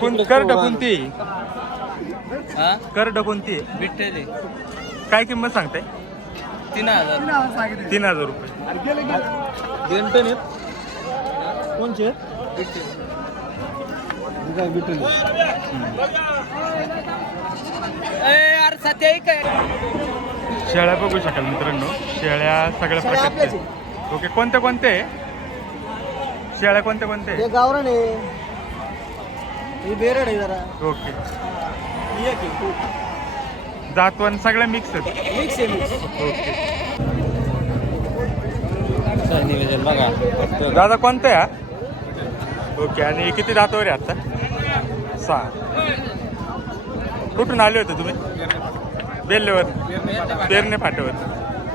कोण करड कोणती करड कोणती? विठ्ठल काय किंमत सांगताय तीन हजार. तीन हजार रुपये. दोन कोणचे? यार सत्या काय शेळ्या बघू शकाल मित्रांनो. शेळ्या सगळ्या प्रकारच्या. ओके कोणते कोणते? आहे? शेळ्या कोणते कोणते? हे गावरान आहे. ही बेरड आहे जरा. ओके. ही. एक आहे जातवन सगळ्या मिक्स आहेत. मिक्स आहे मिक्स ओके. निवेदन बघा दादा कोणतं आहे हा? ओके आणि किती दातावर आहे आता? सहा. कुठून आले होते तुम्ही? बेल्लेवर. पेरणे फाट्यावर.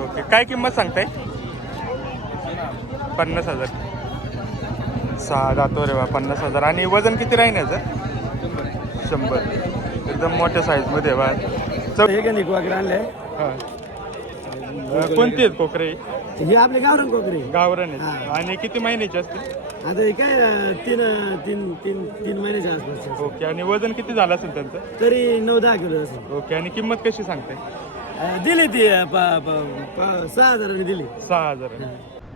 ओके काय किंमत सांगताय? पन्नास हजार. सहा दातावर आहे बा पन्नास हजार. आणि वजन किती राहील याचं? शंभर. एकदम मोठ्या साईजमध्ये आहे चौ हे आणले हां कोणती आहेत कोकरे? हे आपले गावरान कोकरे. गावरान आहेत. आणि किती महिन्याची असते आता हे काय तीन तीन तीन तीन महिन्याच्या आसपास ओके आणि वजन किती झालं असेल त्यांचं? तरी नऊ दहा किलो असेल. ओके आणि किंमत कशी सांगते दिली ती सहा हजारांनी दिली. सहा हजार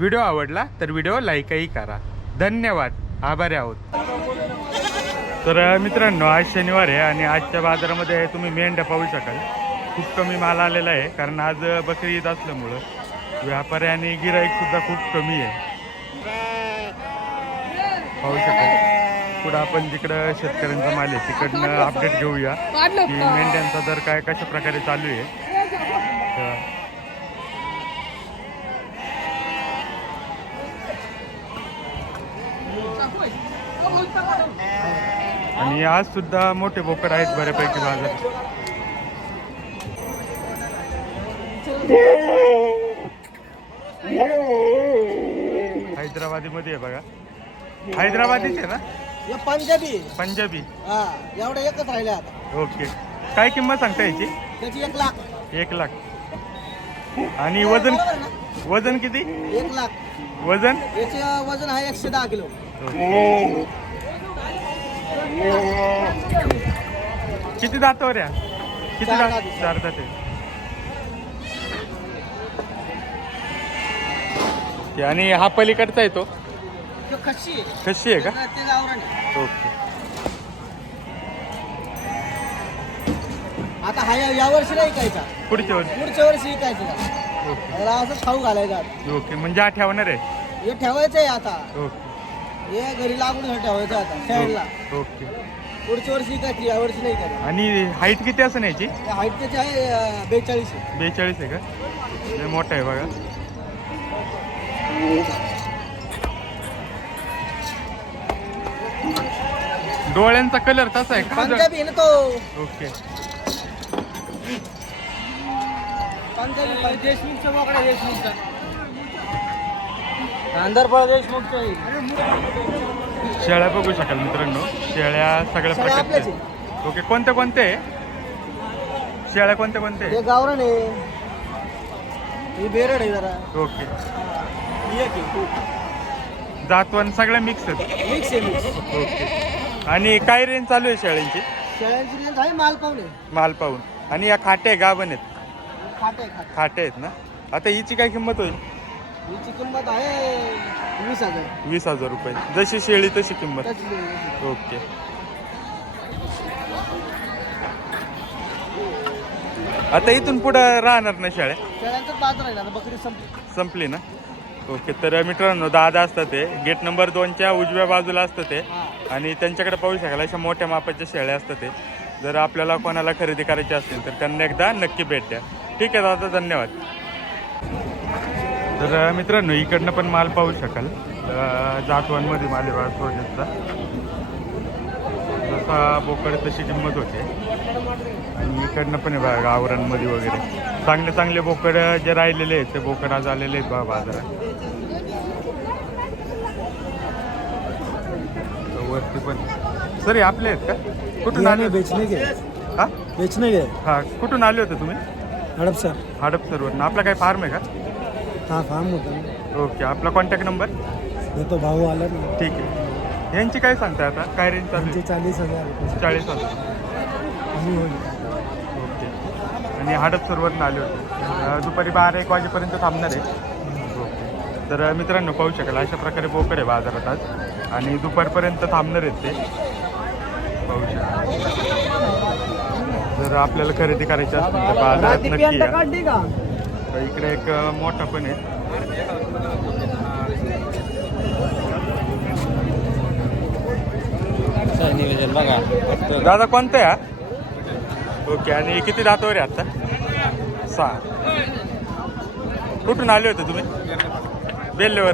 व्हिडिओ आवडला तर व्हिडिओ लाईकही करा. धन्यवाद. आभारी आहोत. तर मित्रांनो आज शनिवार आहे आणि आजच्या बाजारामध्ये तुम्ही मेंढ्या पाहू शकाल. खूप कमी माल आलेला आहे कारण आज बकरी ईद असल्यामुळं व्यापारी आणि गिराईक सुद्धा खूप कमी आहे. पाहू शकाल. पुढं आपण जिकडं शेतकऱ्यांचा माल आहे. तिकडनं अपडेट घेऊया. की? मेंढ्यांचा दर काय कशा प्रकारे चालू आहे. आणि आज सुद्धा मोठे बोकड आहेत बऱ्यापैकी बाजार हैदराबादी मध्ये आहे बघा. हैदराबादीच आहे ना? पंजाबी. पंजाबी. हा एवढं एकच राहिले आता. ओके. काय किंमत सांगता याची? त्याची एक लाख. एक लाख. आणि वजन? वजन किती? एक लाख. वजन? याचे वजन आहे एकशे दहा किलो. किती दातावर या? किती दात ओके, आणि हा पलीकडचा येतो तो? कशी आहे. का? ते. ओके. आता हा या- वर्षी नाही ऐकायचा पुढच्या वर्षी? पुढच्या वर्षी ऐकायचं ओके. त्याला असं खाऊ घालायचं. ओके म्हणजे हा ठेवणार आहे? हे ठेवायचं आहे आता. ओके. हे घरी लागून हे ठेवायचं आता साईडला ओके. पुढच्या वर्षी ऐकायची या वर्षी नाही ऐकायचं आणि हाईट किती असं याची हाईट त्याची आहे बेचाळीस बेचाळीस आहे का? लय मोठा आहे बघा. डोळ्यांचा कलर तसा आहे? का पंजाबी ना तो. ओके. पंजाबी देशमुखचा मोकळा देशमुखचा गांधरफळ देशमुखचा आहे. शेळ्या बघू शकाल मित्रांनो. शेळ्या सगळ्या प्रकारच्या. ओके कोणते कोणते? आहे? शेळ्या कोणते कोणते? गावरान आहे. ही बेरड आहे जरा. ओके. आहे जातवन सगळ्या मिक्स आहेत. मिक्स आहे मिक्स ओके. आणि काय रेंज चालू आहे शेळ्यांची? शेळ्यांची रेंज आहे पाहून आणि या खाट्या गाभण आहेत. खाट आहे खाट आहेत ना? आता हिची काय किंमत होईल? हिची किंमत आहे वीस हजार. वीस हजार रुपये. जशी शेळी तशी किंमत. त्याची. ओके. आता इथून पुढं राहणार ना शेळ्या शेळ्यांचं बाजार आहे ना आता बकरी संपली. संपली ना? ओके तर मित्रांनो दादा असतात ते गेट नंबर दोनच्या उजव्या बाजूला असतं ते आणि त्यांच्याकडे पाहू शकाल अशा मोठ्या मापाच्या शेळ्या असतात ते जर आपल्याला कोणाला खरेदी करायची असतील तर त्यांना एकदा नक्की भेट द्या. ठीक आहे दादा धन्यवाद. तर मित्रांनो इकडनं पण माल पाहू शकाल. जातवांमध्ये माल आहे बघा सोन्याचा जसं बोकड तशी किंमत होते. आणि इकडनं पण आहे गावरांमध्ये वगैरे. चांगले चांगले बोकड जे राहिलेले आहेत ते बोकड आज आलेले आहेत बघा बाजारात. वरती पण. सर हे आपले आहेत का? कुठून आले? बेचने के हा? बेचने के हा कुठून आले होते तुम्ही? हडप सर हडपसरवरून. आपला काही फार्म आहे का? हा फार्म होता ओके आपला कॉन्टॅक्ट नंबर तो भाऊ आला ना. ठीक आहे. यांची काय सांगताय आता? काय रेंज चालू त्यांचे चाळीस हजार. रुपये चाळीस हजार. कमी होईल. ओके. आणि हडपसरवरून आले होते. अं, दुपारी बारा एक वाजेपर्यंत थांबणार आहे. ओके. तर अं, मित्रांनो पाहू शकाल अशा प्रकारे बोकड आहे बाजारात आज. आणि दुपारपर्यंत थांबणार आहेत ते. पाहू शकाल. जर आपल्याला खरेदी करायची असतील तर बाजारात नक्की या. तर इकडे एक मोठा पण आहे. निवेदन बघा. दादा कोणतं आहे हा? ओके आणि किती दातावर आहे आता? सहा. कुठून आले होते तुम्ही? बेल्लेवर.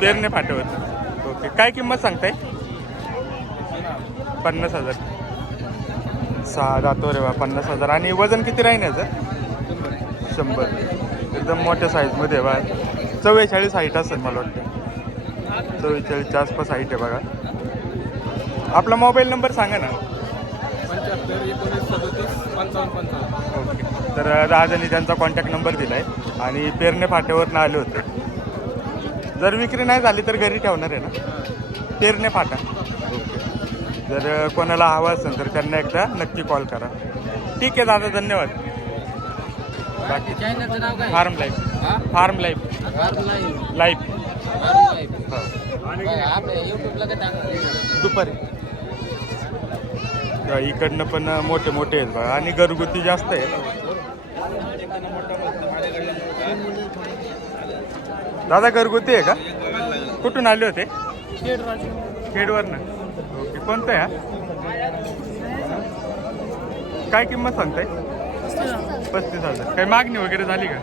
पेरणे फाट्यावर. ओके काय किंमत सांगताय? पन्नास हजार. सहा दातावर आहे बा पन्नास हजार. आणि वजन किती राहील याचं? शंभर. एकदम मोठ्या साईजमध्ये आहे बा चव्वेचाळीस हाईट असेल मला वाटतं. चव्वेचाळीसच्या आसपास हाईट आहे बघा. आपला मोबाईल नंबर सांगा ना. ओके. तर दादानी त्यांचा कॉन्टॅक्ट नंबर दिला आहे आणि पेरणे फाट्यावरनं आले होते. जर विक्री नाही झाली तर घरी ठेवणार आहे ना? पेरणे फाटा. ओके. जर कोणाला हवा असेल तर त्यांना एकदा नक्की कॉल करा. ठीक आहे दादा धन्यवाद. बाकी. चॅनलचं नाव काय? Farm life. हा? Farm life. Farm live. Life. Farm live. बघा, आपल्या युट्यूबला काय टाकलं दुपारी. तर इकडनं पण मोठे मोठे आहेत बघा. आणि घरगुती जास्त आहेत. दादा घरगुती आहे का? कुठून आले होते? खेडवरनं ओके. कोणतं आहे हा? काय किंमत सांगताय? पस्तीस हजार. काही मागणी वगैरे झाली का?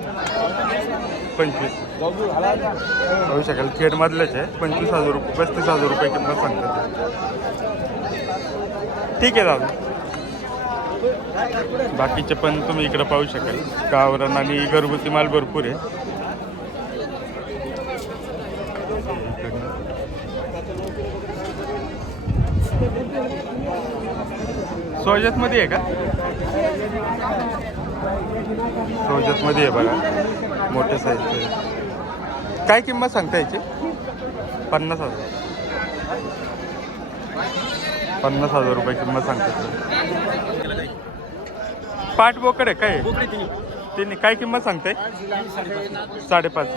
पंचवीस. होऊ शकेल खेडमधलेच आहे. पंचवीस हजार रुपये पस्तीस हजार रुपये किंमत सांगतात. ठीक आहे दादा. बाकीचे पण तुम्ही इकडे पाहू शकाल. गावरान आणि घरगुती माल भरपूर आहे. सोजतमध्ये आहे का? सोजतमध्ये आहे बघा. मोठे साईजचे काय किंमत सांगता याची? पन्नास हजार. पन्नास हजार रुपये किंमत सांगते पाठ बोकड आहे काय? तिने काय किंमत सांगते साडेपाच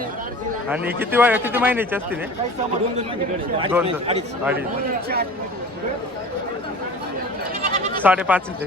आणि किती वा किती महिन्याची असते ने दोन दोन अडीच. साडेपाच ते.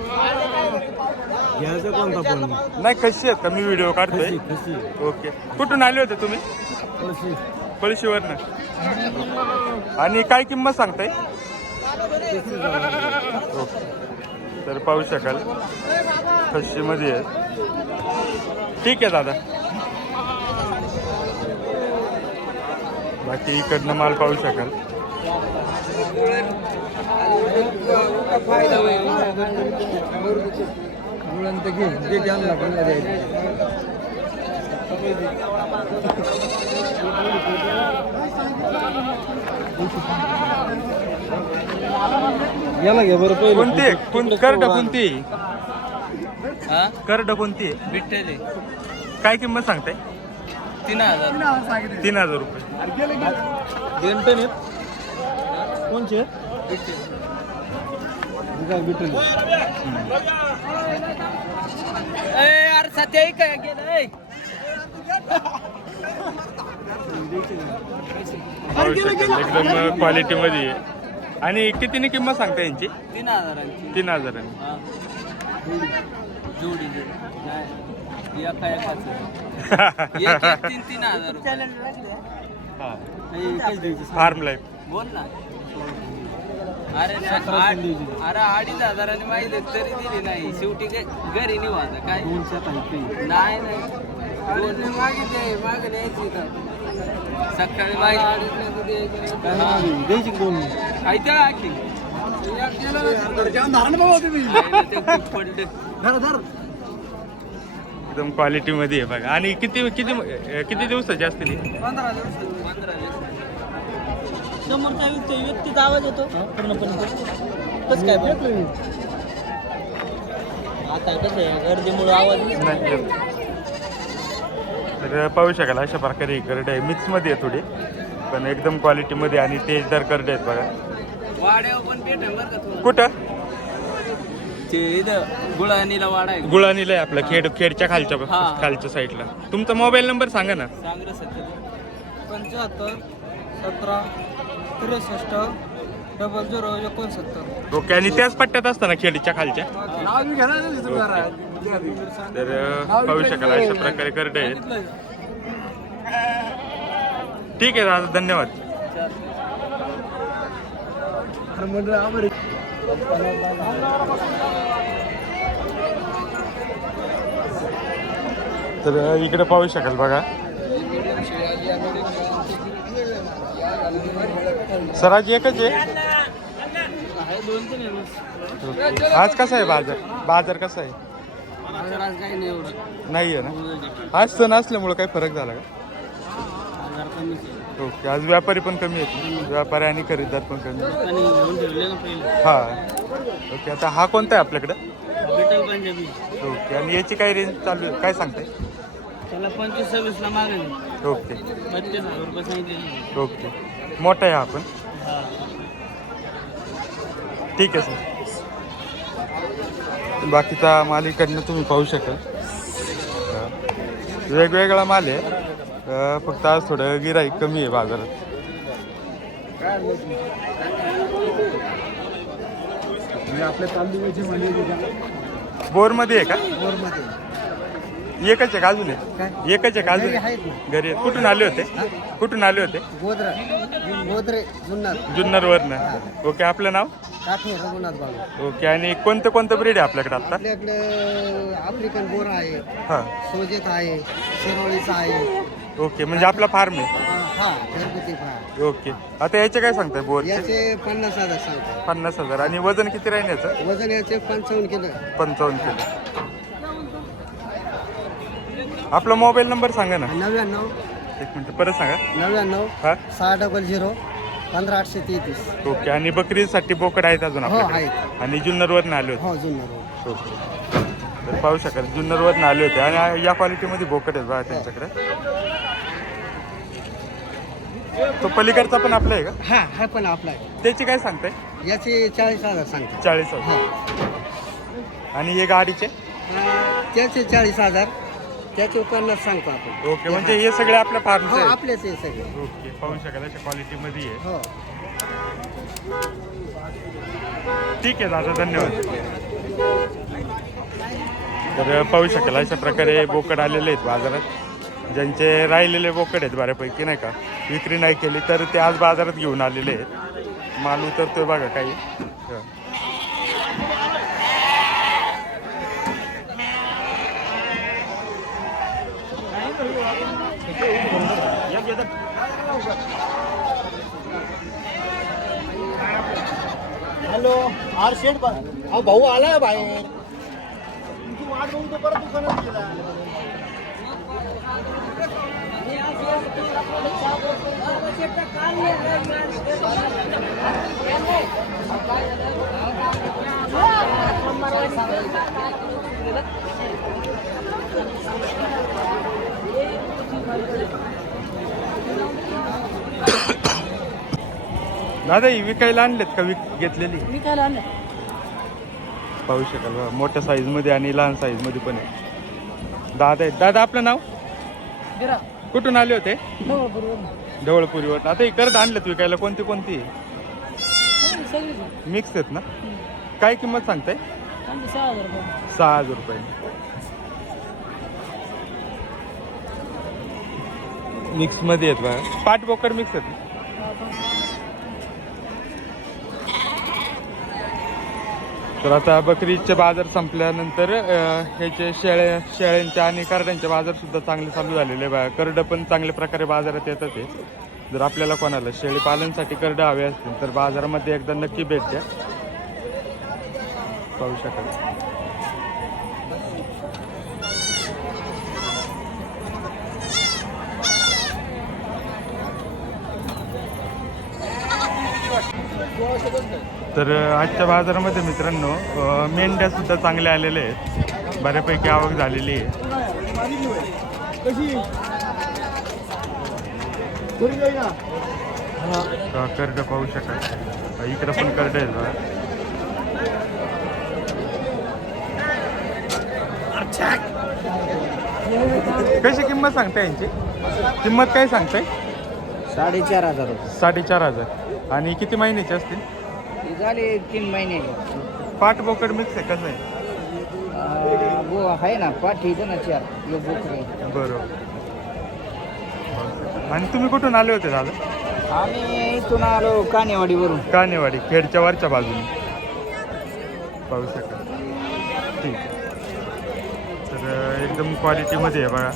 घ्यायचं कोणता पण नाही कशी आहेत का? मी व्हिडिओ काढतोय. कशी ओके. कुठून आले होते तुम्ही? कशी पळशीवरनं. आणि काय किंमत सांगताय? ओके. तर पाहू शकाल. खशीमध्ये आहे ठीक आहे दादा. बाकी इकडनं माल पाहू शकाल. याला घे बरं पहिले. कोणती? कोण करड कोणती? हा? करड कोणती? आहे? विठ्ठले काय किंमत सांगताय? तीन हजार. तीन हजार रुपये. आहेत कोणचे? विठ्ठल यार सध्या गेलं एकदम क्वालिटीमध्ये आहे आणि कितीने किंमत सांगता यांची? तीन हजारांची तीन हजारांनी हा. जोडी हजार. हा. फार्म लाईफ बोल ना अरे आठ- अरे अडीच हजारांनी माहिती तरी दिली नाही. शेवटी काय घरी निवांत काय? नाही दोन? सकाळी आखी. पडलं. एकदम क्वालिटी मध्ये आहे बघा. आणि किती किती किती दिवसाची असतील ही? पंधरा दिवस पंधरा दिवस. समोरचा व्यक्ती व्यक्तीचा आवाज येतो. पूर्णपणे कसं काय बरं? आता कसं आहे? गर्दीमुळे आवाज येत नाही. नाही. येत. तर पाहू शकाल अशा प्रकारे ही करड आहे. मिक्समध्ये आहे थोडी पण एकदम क्वालिटी मध्ये आणि तेजदार करड आहेत बघा. वाड्यावर पण भेटेल बरं का तुला कुठं? ते इथं गुळानीला वाडा आहे. गुळानीला आहे आपलं खेड खेडच्या खालच्या हा. खालच्या साईडला. तुमचा मोबाईल नंबर सांगा ना. सांग रे सध्या पंच्याहत्तर सतरा त्रेसष्ट डबल झिरो एकोणसत्तर. ओके आणि त्याच पट्ट्यात असतं ना खेडच्या खालच्या तर अं, पाहू शकाल अशा प्रकारे करडे आहेत. ठीक आहे दादा धन्यवाद. तर इकडे पाहू शकाल बघा. सर आज एकच आहे? आहे आज कसा आहे बाजार? बाजार कसा आहे? नाही आहे ना? आज सण असल्यामुळं काही फरक झाला का? ओके आज व्यापारी पण कमी आहेत. व्यापारी आणि खरेदीदार पण कमी आहेत. हा. ओके आता हा कोणता आहे आपल्याकडे? ओके आणि याची काय रेंज चालू आहे? काय सांगताय? त्याला पंचवीस सव्वीसला मागणी ओके. ओके. मोठा आहे आपण ठीक आहे सर बाकीचा माल इकडनं तुम्ही पाहू शकाल. वेगवेगळा माल आहे. फक्त आज थोडं गिराईक कमी आहे बाजारात. बोरमध्ये आहे का? एकच आहे का अजून आहे एकच आहे का अजून आहे? घरी आहेत. कुठून आले होते? कुठून आले होते? गोदरा. गोदरे जुन्नर. जुन्नरवरनं ओके आपलं नाव? काठे रघुनाथ बाबू ओके आणि कोणतं कोणतं ब्रीड आहे आपल्याकडे आता? आपल्याकडे आफ्रिकन बोर आहे. हां. सोजेत आहे शिरोळीचा आहे. ओके म्हणजे आपला फार्म आहे? हा घरगुती फार ओके. आता याचे काय सांगताय बोरचे याचे पन्नास हजार सांगतो पन्नास हजार. आणि वजन किती राहील याचं? वजन याचे पंचावन्न किलो पंचावन्न किलो. आपला मोबाईल नंबर सांगा ना. नव्याण्णव एक मिनिट परत सांगा. नव्याण्णव हा? सहा डबल झिरो पंधरा आठशे तेहतीस. ओके आणि बकरीसाठी बोकड आहेत अजून हो, आपल्याकडे? आणि जुन्नरवरनं आले होते? हो जुन्नर ओके. तर पाहू शकाल जुन्नरवरनं आले होते. आणि या क्वालिटीमध्ये बोकड आहेत बघा त्यांच्याकडे. तो पलीकडचा पण आपला आहे का? हा हा पण आपला आहे. त्याची काय सांगताय? याचे चाळीस हजार सांगतो. चाळीस हजार. हो. आणि हे गाडीचे? त्याचे चाळीस हजार. त्याचे पन्नास सांगतो आपण. ओके म्हणजे हे सगळे आपल्या हो फार्मचे आहेत. आपलेच आहे सगळे. ओके पाहू शकाल अशा क्वालिटीमध्ये आहे हो. ठीक आहे दादा धन्यवाद. तर पाहू शकाल अशा प्रकारे बोकड आलेले आहेत बाजारात. ज्यांचे राहिलेले बोकड आहेत बऱ्यापैकी नाही का? विक्री नाही केली तर ते आज बाजारात घेऊन आलेले आहेत. माल उतरतोय बघा काही हं. हॅलो आर शेठ अहो भाऊ आलाय बाहेर. तुमची वाट बघून तो परत दुकानात गेला. दादा ही विकायला आणलेत का विक घेतलेली? मी काय आणलं पाहू शकाल बघा. मोठ्या साईजमध्ये आणि लहान साईजमध्ये पण आहे. दादा आहेत. दादा आपलं नाव? कुठून आले होते? हो बरोबर ढवळपुरीवर आता हे करत आणलेत विकायला कोणती कोणती? मिक्स आहेत. ना? काय किंमत सांगताय? सहा हजार रुपये. सहा हजार रुपये. मिक्समध्ये आहेत बघा. पाट मिक्स आहेत ना? तर आता बकरीचे बाजार संपल्यानंतर ह्याचे शेळ्या शेळ्यांचे आणि करड्यांचे बाजार सुद्धा चांगले चालू झालेले आहे. बघा पण चांगल्या प्रकारे बाजारात येतात ते जर आपल्याला कोणाला शेळी पालनसाठी करडं हवे असतील तर बाजारामध्ये एकदा नक्की भेट द्या. पाहू शकाल. तर आजच्या बाजारामध्ये मित्रांनो अ, मेंढ्या सुद्धा चांगल्या आलेल्या आहेत. बऱ्यापैकी आवक झालेली आहे. कर्ड पाहू शकाल. इकडं पण कर्ड आहेत बघा. कशी किंमत सांगताय यांची? किंमत काय सांगताय? साडेचार हजार साडेचार हजार. आणि किती महिन्याचे असतील? झाली तीन महिन्याची पाट बोकड मिक्स आहे कसं आहे अं, आहे ना पाठी इथं ना चार यो बोकडी बरोबर. आणि तुम्ही कुठून आले होते दादा? आम्ही इथून आलो कानेवाडीवरून. कानेवाडी खेडच्या वरच्या बाजूने. पाहू शकाल ठीक. आहे. तर अं, एकदम क्वालिटीमध्ये आहे बघा.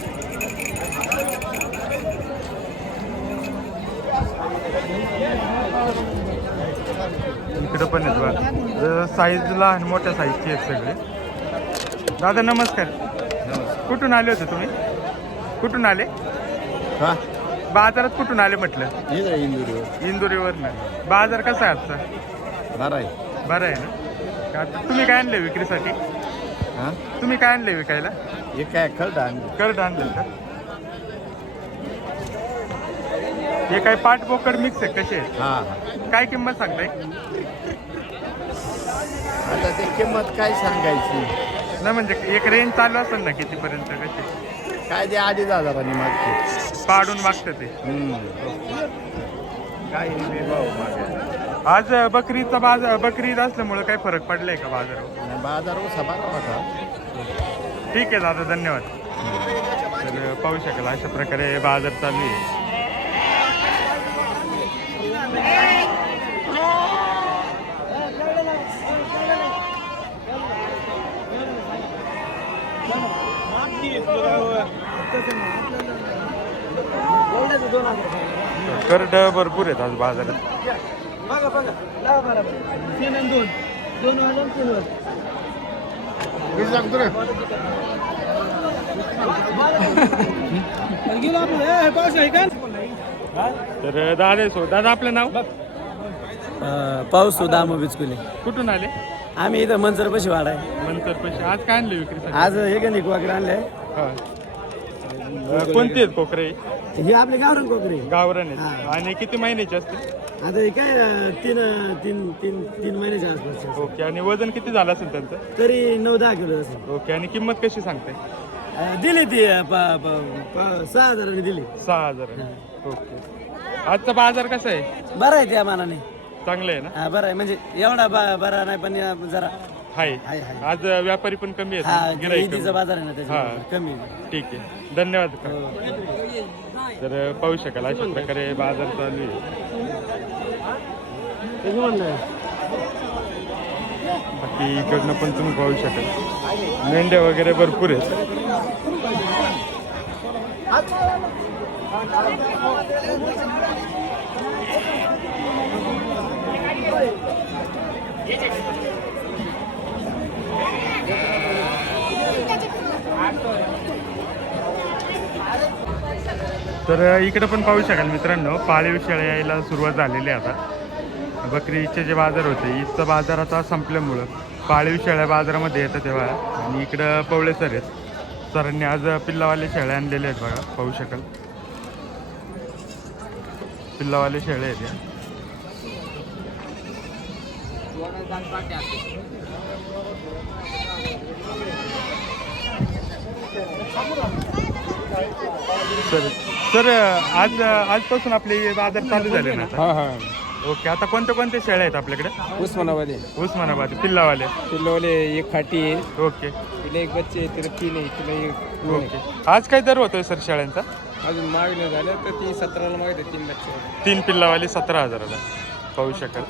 इकडं पण आहेत बघा. साईज लहान मोठ्या साईजची आहेत सगळे. दादा नमस्कार. कुठून आले होते तुम्ही? कुठून आले? हा? बाजारात कुठून आले म्हटलं? आहे इंदुरीवर. इंदोरीवरनं. बाजार कसा आहे आजचा? बरं आहे. बरं आहे ना? का तुम्ही काय आणले विक्रीसाठी? हा? तुम्ही काय आणले विकायला? हे काय खरं आणलं करड आणले का? हे काय पाट बोकड मिक्स आहे कसे? हा हा. काय किंमत सांगताय? आता ते किंमत काय सांगायची? नाही म्हणजे एक रेंज चालू असेल ना कितीपर्यंत कसे? काय ते अडीच हजारांनी मागते पाडून मागतं ते. काय भाऊ मागे. आज बकरीचा बाजार बकरीद असल्यामुळे काय फरक पडलाय का बाजारावर? बाजार बरा होता. ठीक आहे दादा धन्यवाद. तर पाहू शकाल अशा प्रकारे बाजार चालू आहे. करड भरपूर आहेत आज बाजारात. बघा बघा. लावा बरोबर तीन आणि दोन. दोन वाजून आणि तीन वाजून किती सांगतो रे गेलो आपण. ए, पाऊस आहे का? तर दादा सो दादा आपलं नाव? पाऊस सुद्धा आम्ही बिचकुले. कुठून आले? आम्ही इथं मनसर पशी वाढ आहे मंतर पैसे. आज काय आणले विक्रीसाठी? आज हे का निक वगैरे आणले हा. अं, कोणते आहेत कोकरे? हे आपले गावरण कोकरे. गावरान आहेत. आणि किती महिन्याचे असतील? आता हे काय अं, तीन अं, तीन तीन तीन महिन्याच्या आसपास ओके. आणि वजन किती झालं असेल त्यांचं? तरी नऊ दहा किलो असेल. ओके. आणि किंमत कशी सांगते? अं, दिली ती अं, प- प- प- सहा हजारांनी दिली. सहा हजार. ओके. आजचा बाजार कसा आहे? बरं आहे त्या मानाने चांगलं आहे ना? हा बरं आहे. म्हणजे एवढा ब- बरा नाही पण या जरा हाय. आज व्यापारी पण कमी हा आहेत गिराईक ईदीचा बाजार आहे ना त्याच्यामुळे हा. कमी. आहे. ठीक आहे. धन्यवाद. हो. तर पाहू शकाल अशा प्रकारे बाजार चालू आहे. बाकी इकडनं पण तुम्ही पाहू शकाल. मेंढ्या वगैरे भरपूर आहेत. तर इकडं पण पाहू शकाल मित्रांनो पाळीव शेळ्या यायला सुरुवात झालेली आहे आता. बकरीचे जे बाजार होते ईदचा बाजार आता संपल्यामुळं पाळीव शेळ्या बाजारामध्ये येतं तेव्हा. आणि इकडं पवळे सर आहेत. सरांनी आज पिल्लावाले शेळ्या आणलेले आहेत बघा पाहू शकाल. पिल्लावाले शेळे आहेत सर सर आज आजपासून आपले बाजार चालू झाले ना आता? ओके आता कोणते कोणते शेळ्या आहेत आपल्याकडे? उस्मानाबाद. उस्मानाबाद पिल्लावाले. किल्लोले एक खाटी आहे. ओके. तिला एक बच्चे आहे तिला तीन आहे तिला एक दोन ओके. आज काय दर होतोय सर शेळ्यांचा? आहे अजून मागण्या झाल्या तर ती सतराला मागते तीन बच्चे तीन पिल्लावाली सतरा हजाराला. पाहू शकाल.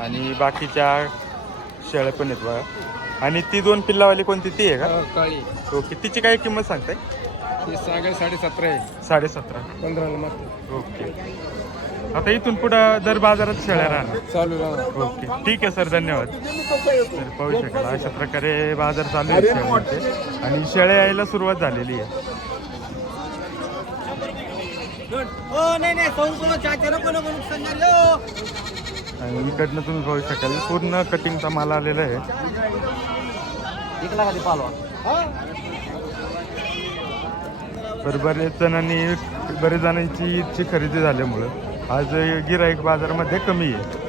आणि बाकीच्या शेळ्या पण आहेत बघा. आणि ती दोन पिल्लावाली कोणती? ती आहे हो, काळी. का ओके. तिची काय किंमत सांगताय? ती साडे सतरा आहे. साडे सतरा पंधराला मागते ओके. आता इथून पुढं दर बाजारात शेळ्या राहणार. चालू राहा ओके. ठीक आहे सर. धन्यवाद. तर पाहू शकाल अशा प्रकारे बाजार चालू आहे शेळ्यांचे. आणि शेळ्या यायला सुरुवात झालेली आहे. आणि इकडनं तुम्ही पाहू शकाल. पूर्ण कटिंगचा माल आलेला आहे. तर बरेच जणांनी बरेच जणांची ईदची खरेदी झाल्यामुळं आज गिराईक बाजारामध्ये कमी आहे.